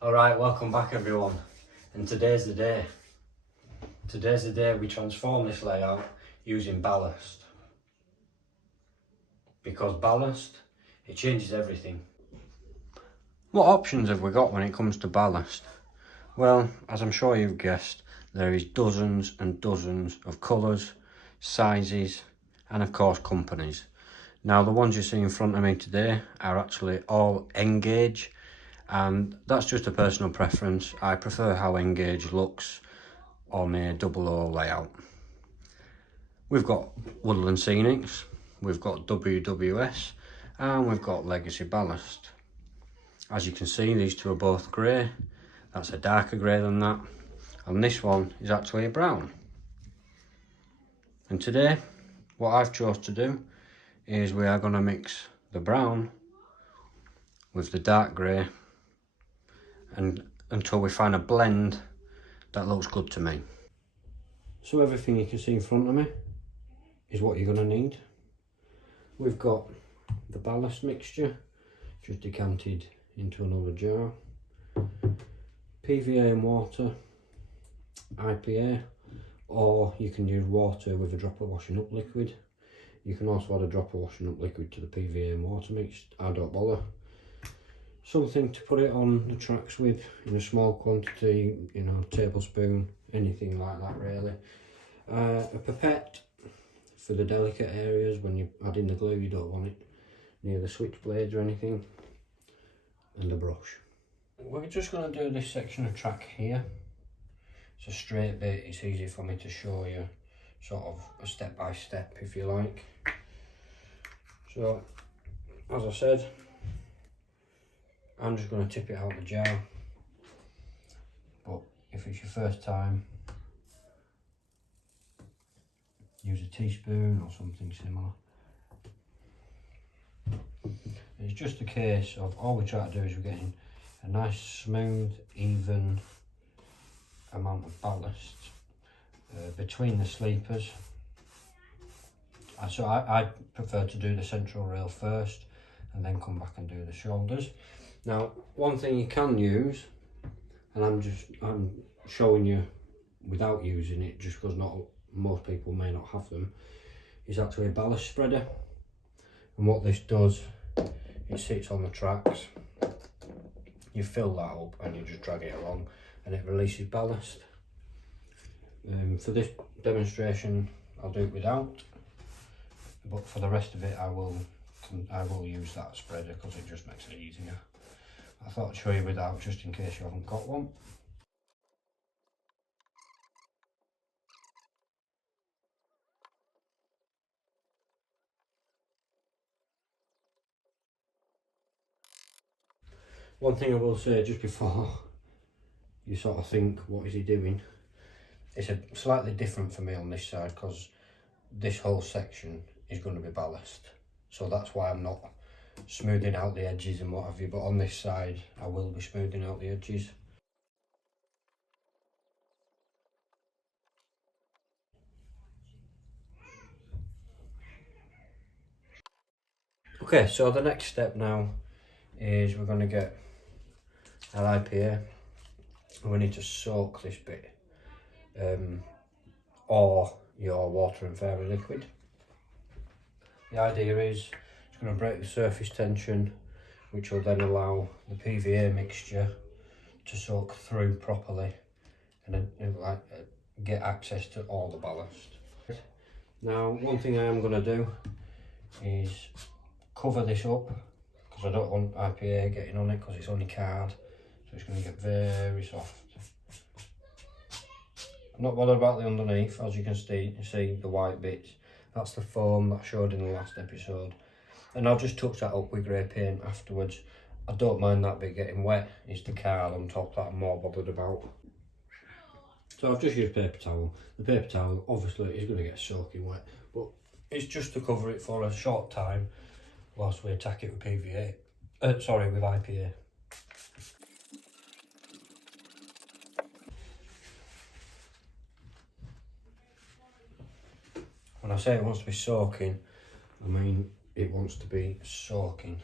Alright, welcome back everyone, and today's the day. Today's the day we transform this layout using ballast. Because ballast, it changes everything. What options have we got when it comes to ballast? Well, as I'm sure you've guessed, there is dozens and dozens of colours, sizes, and of course companies. Now the ones you see in front of me today are actually all Engage, and that's just a personal preference. I prefer how Engage looks on a double O layout. We've got Woodland Scenics, we've got WWS, and we've got Legacy Ballast. As you can see, these two are both grey. That's a darker grey than that, and this one is actually a brown. And today, what I've chose to do is we are going to mix the brown with the dark grey, and until we find a blend that looks good to me. So everything you can see in front of me is what you're going to need. We've got the ballast mixture just decanted into another jar, PVA and water, IPA, or you can use water with a drop of washing up liquid. You can also add a drop of washing up liquid to the PVA and water mix, I don't bother. Something to put it on the tracks with in a small quantity, you know, tablespoon, anything like that really. A pipette for the delicate areas when you add in the glue, you don't want it near the switch blades or anything, and a brush. We're just going to do this section of track here. It's a straight bit, it's easy for me to show you sort of a step by step if you like. So as I said, I'm just going to tip it out the jar, but if it's your first time, use a teaspoon or something similar. It's just a case of all we try to do is we're getting a nice smooth, even amount of ballast between the sleepers. So I prefer to do the central rail first and then come back and do the shoulders. Now, one thing you can use, and I'm showing you without using it just because most people may not have them, is actually a ballast spreader. And what this does, it sits on the tracks, you fill that up and you just drag it along and it releases ballast. For this demonstration I'll do it without, but for the rest of it I will use that spreader because it just makes it easier. I thought I'd show you without just in case you haven't got one. One thing I will say just before you sort of think, what is he doing? It's slightly different for me on this side because this whole section is going to be ballast. So that's why I'm not smoothing out the edges and what have you, but on this side I will be smoothing out the edges. Okay, so the next step now is we're going to get our IPA and we need to soak this bit, or your water and fairy liquid. The idea is it's going to break the surface tension, which will then allow the PVA mixture to soak through properly and then get access to all the ballast. Now, one thing I am going to do is cover this up because I don't want IPA getting on it because it's only card, so it's going to get very soft. I'm not bothered about the underneath, as you can see the white bits. That's the foam that I showed in the last episode, and I'll just touch that up with grey paint afterwards. I don't mind that bit getting wet, it's the card on top that I'm more bothered about. So I've just used paper towel. The paper towel obviously is going to get soaking wet, but it's just to cover it for a short time whilst we attack it with with IPA. When I say it wants to be soaking, I mean it wants to be soaking.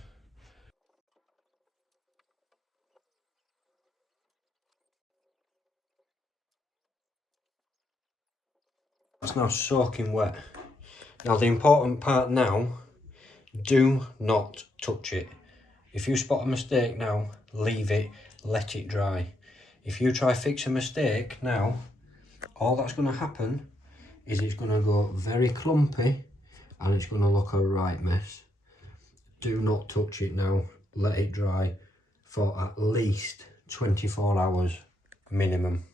that's now soaking wet. Now the important part now, do not touch it. If you spot a mistake now, leave it, let it dry. If you try fix a mistake now, all that's going to happen is it's going to go very clumpy and it's going to look a right mess. Do not touch it now, let it dry for at least 24 hours minimum.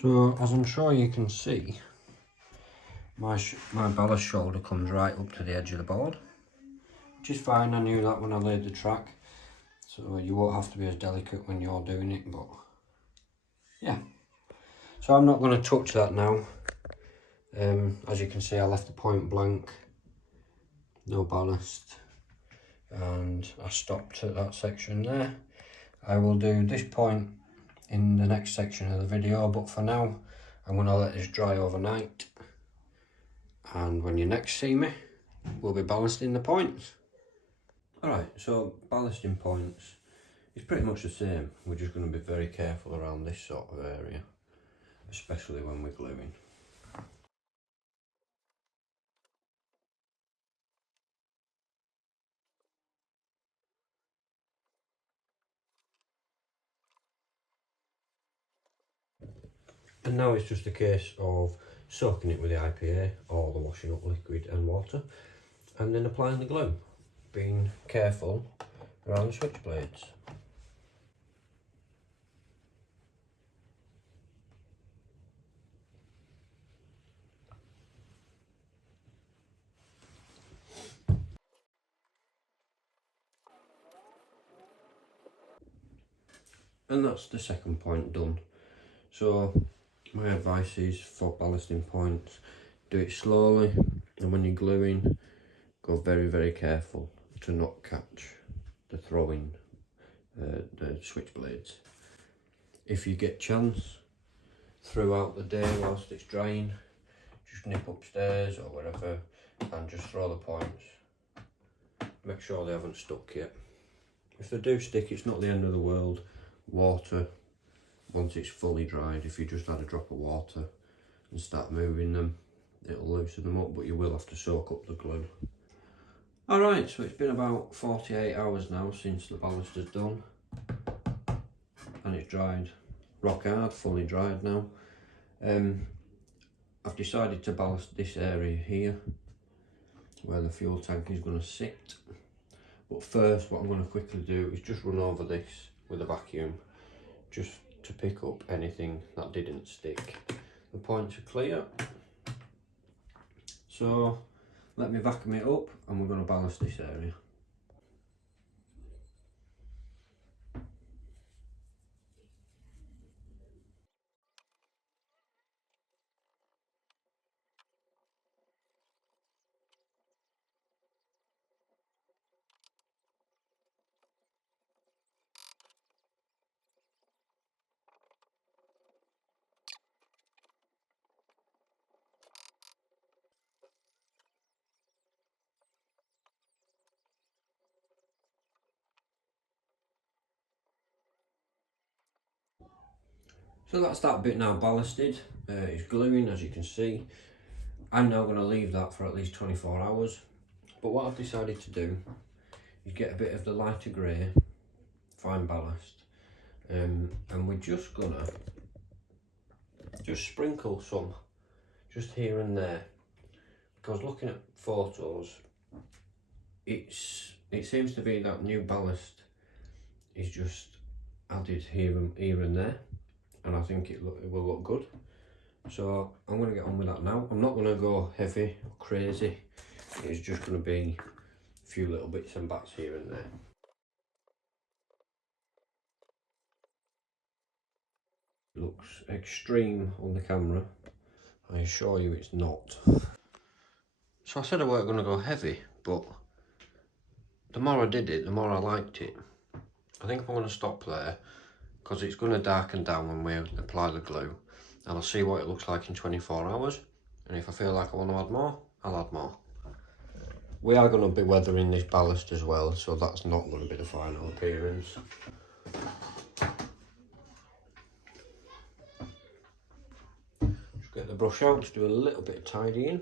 So as I'm sure you can see, my ballast shoulder comes right up to the edge of the board, which is fine. I knew that when I laid the track, so you won't have to be as delicate when you're doing it, but yeah. So I'm not going to touch that now. As you can see, I left the point blank, no ballast, and I stopped at that section there. I will do this point in the next section of the video, but for now I'm going to let this dry overnight, and when you next see me we'll be ballasting the points. Alright, so ballasting points is pretty much the same. We're just going to be very careful around this sort of area, especially when we're gluing. And now it's just a case of soaking it with the IPA or the washing up liquid and water, and then applying the glue, being careful around the switch blades. And that's the second point done. So my advice is for ballasting points, do it slowly, and when you're gluing, go very careful to not catch the throwing the switch blades. If you get chance throughout the day whilst it's drying, just nip upstairs or wherever and just throw the points. Make sure they haven't stuck yet. If they do stick, it's not the end of the world. Water, once it's fully dried, if you just add a drop of water and start moving them, it'll loosen them up, but you will have to soak up the glue. Alright, so it's been about 48 hours now since the ballast is done, and it's dried rock hard, fully dried now. I've decided to ballast this area here where the fuel tank is going to sit, but first what I'm going to quickly do is just run over this with a vacuum just to pick up anything that didn't stick. The points are clear, so let me vacuum it up and we're going to ballast this area. So that's that bit now ballasted. It's gluing, as you can see. I'm now going to leave that for at least 24 hours. But what I've decided to do is get a bit of the lighter grey fine ballast, and we're just gonna sprinkle some just here and there, because looking at photos, it seems to be that new ballast is just added here and there, and I think it will look good. So I'm going to get on with that now. I'm not going to go heavy or crazy. It's just going to be a few little bits and bats here and there. It looks extreme on the camera. I assure you it's not. So I said I weren't going to go heavy, but the more I did it, the more I liked it. I think I'm going to stop there, because it's going to darken down when we apply the glue, and I'll see what it looks like in 24 hours, and if I feel like I want to add more, I'll add more. We are going to be weathering this ballast as well, so that's not going to be the final appearance. Just get the brush out to do a little bit of tidying.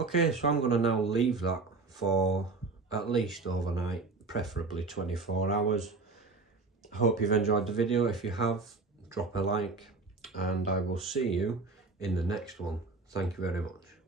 Okay, so I'm going to now leave that for at least overnight, preferably 24 hours. Hope you've enjoyed the video. If you have, drop a like, and I will see you in the next one. Thank you very much.